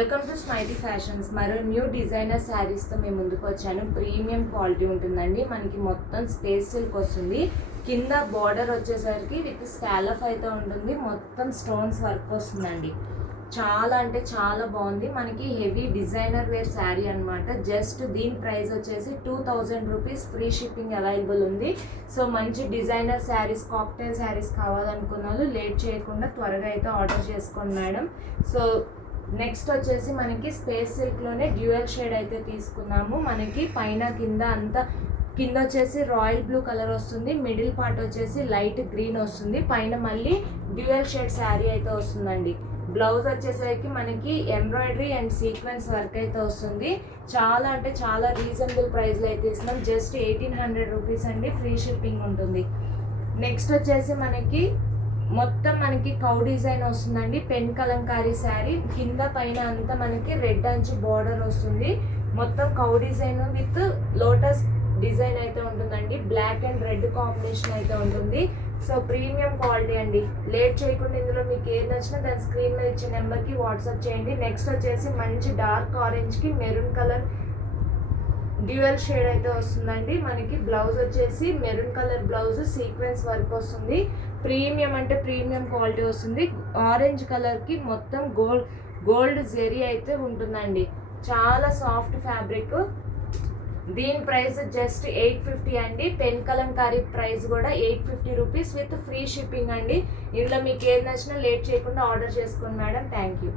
Welcome to Smaity fashions. మరో new designer శారీస్తో మేము ముందుకు వచ్చాను. ప్రీమియం క్వాలిటీ ఉంటుందండి. మనకి మొత్తం స్పేస్ సిల్క్ వస్తుంది. కింద బార్డర్ వచ్చేసరికి విత్ స్కాలఫ్ అయితే ఉంటుంది. మొత్తం స్టోన్స్ వర్క్ వస్తుందండి. చాలా అంటే చాలా బాగుంది. మనకి హెవీ డిజైనర్ వేర్ శారీ అనమాట. జస్ట్ దీని ప్రైస్ వచ్చేసి 2000 రూపీస్. ఫ్రీ షిప్పింగ్ అవైలబుల్ ఉంది. సో మంచి డిజైనర్ శారీస్, కాక్టైల్ శారీస్ కావాలనుకున్న వాళ్ళు లేట్ చేయకుండా త్వరగా అయితే ఆర్డర్ చేసుకోండి మేడం. సో నెక్స్ట్ వచ్చేసి మనకి స్పేస్ సిల్క్లోనే డ్యూయల్ షేడ్ అయితే తీసుకున్నాము. మనకి పైన కింద అంతా కింద వచ్చేసి రాయల్ బ్లూ కలర్ వస్తుంది. మిడిల్ పార్ట్ వచ్చేసి లైట్ గ్రీన్ వస్తుంది. పైన మళ్ళీ డ్యూయల్ షేడ్ శారీ అయితే వస్తుందండి. బ్లౌజ్ వచ్చేసరికి మనకి ఎంబ్రాయిడరీ అండ్ సీక్వెన్స్ వర్క్ అయితే వస్తుంది. చాలా అంటే చాలా రీజనబుల్ ప్రైస్లో అయితే ఇస్తున్నాం. జస్ట్ 1800 రూపీస్ అండి. ఫ్రీ షిప్పింగ్ ఉంటుంది. నెక్స్ట్ వచ్చేసి మొత్తం మనకి కౌ డిజైన్ వస్తుందండి. పెన్ కలంకారీ శారీ. కింద పైన అంతా మనకి రెడ్ అంచు బార్డర్ వస్తుంది. మొత్తం cow design with lotus design అయితే ఉంటుందండి. బ్లాక్ అండ్ రెడ్ కాంబినేషన్ అయితే ఉంటుంది. సో ప్రీమియం క్వాలిటీ అండి. లేట్ చేయకుండా ఇందులో మీకు ఏది నచ్చినా దాని స్క్రీన్ మీద ఇచ్చే నెంబర్కి వాట్సాప్ చేయండి. నెక్స్ట్ వచ్చేసి మంచి డార్క్ ఆరెంజ్కి మెరూన్ కలర్ డ్యూయల్ షేడ్ అయితే వస్తుందండి. మనకి బ్లౌజ్ వచ్చేసి maroon colour blouse, sequence work వస్తుంది. ప్రీమియం అంటే ప్రీమియం క్వాలిటీ వస్తుంది. ఆరెంజ్ కలర్కి మొత్తం గోల్డ్ జెరీ అయితే ఉంటుందండి. చాలా సాఫ్ట్ ఫ్యాబ్రిక్. దీని ప్రైస్ జస్ట్ 850 అండి. పెన్ కలంకారీ ప్రైస్ కూడా 850 రూపీస్ విత్ ఫ్రీ షిప్పింగ్ అండి. ఇందులో మీకు ఏది నచ్చినా లేట్ చేయకుండా ఆర్డర్ చేసుకోండి మేడం. Thank you.